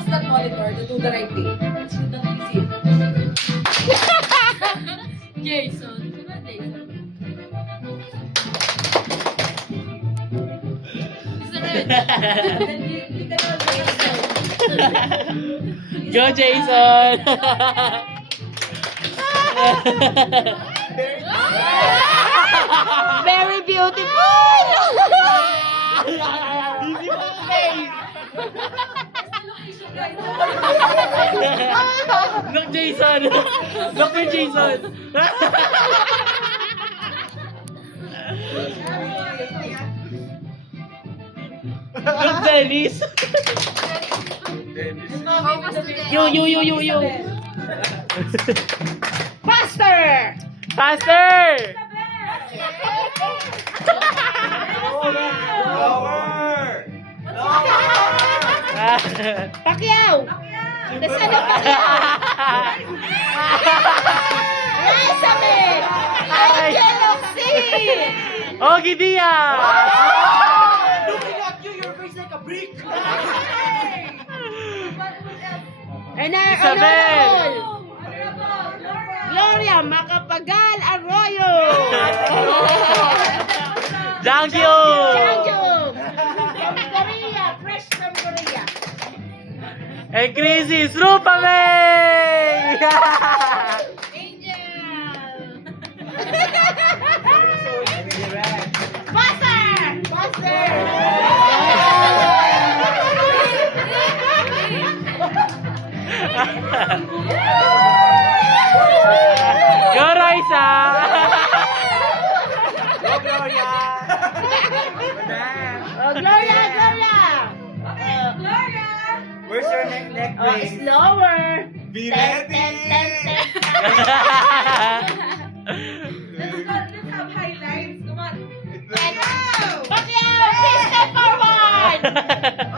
wants that monitor to do the right thing? Let's shoot that easy. Jason. Diba, Jason? Mr. Red. Hindi ka naman Jason. Go, Jason! Very beautiful! Look, Jason! Look for Jason! Look, Dennis! You! Faster! Faster! Pacquiao! Nasaan ang Pacquiao? Resame! Angel of Sea! Ogie Diaz! Looking at you, your face like a brick. Isabel! Gloria Macapagal Arroyo! Jangkyo! Changjung! From Korea! Fresh from Korea! And Crisis Rupame! Faster! Faster! Go, Raisa! Go, Gloria. Oh, Gloria! Gloria! Where's your neck Oh, ring? slower! Be Ten, ready. ten, ten, ten. Let's have highlights. Come on. Pacquiao! Please step forward!